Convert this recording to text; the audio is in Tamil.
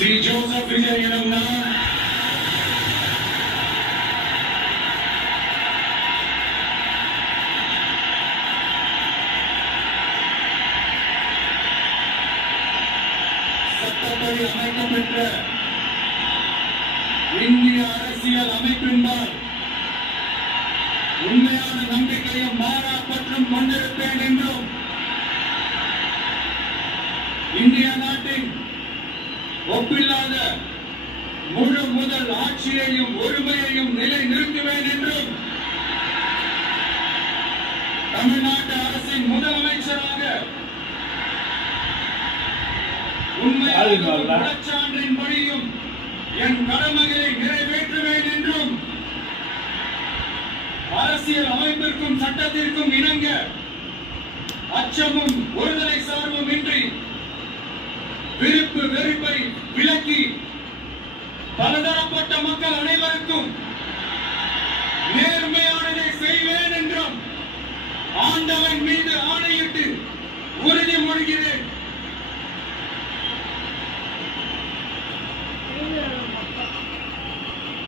श्री जोसेफ विजय சட்டப்படி அமைக்கப்பெற்ற இந்திய அரசியல் அமைப்பின்பால் உண்மையான நம்பிக்கையும் மாறா பற்றும் கொண்டிருப்பேன் என்றும் இந்திய நாட்டின் ஒப்பில்லாத முழு முதல் ஆட்சியையும் ஒருமையையும் நிலை நிறுத்துவேன் என்றும் தமிழ்நாட்டு அரசின் முதலமைச்சராக உண்மையான சான்றின்படியும் என் கடமைகளை நிறைவேற்றுவேன் என்றும் அரசியல் அமைப்பிற்கும் சட்டத்திற்கும் இணங்க அச்சமும் ஒருதலை சார்பும் இன்றி விருப்பு வெறுப்பை விலக்கி பலதரப்பட்ட மக்கள் அனைவருக்கும் நேர்மையானதை செய்வேன் என்றும் ஆண்டவன் மீது ஆணையிட்டு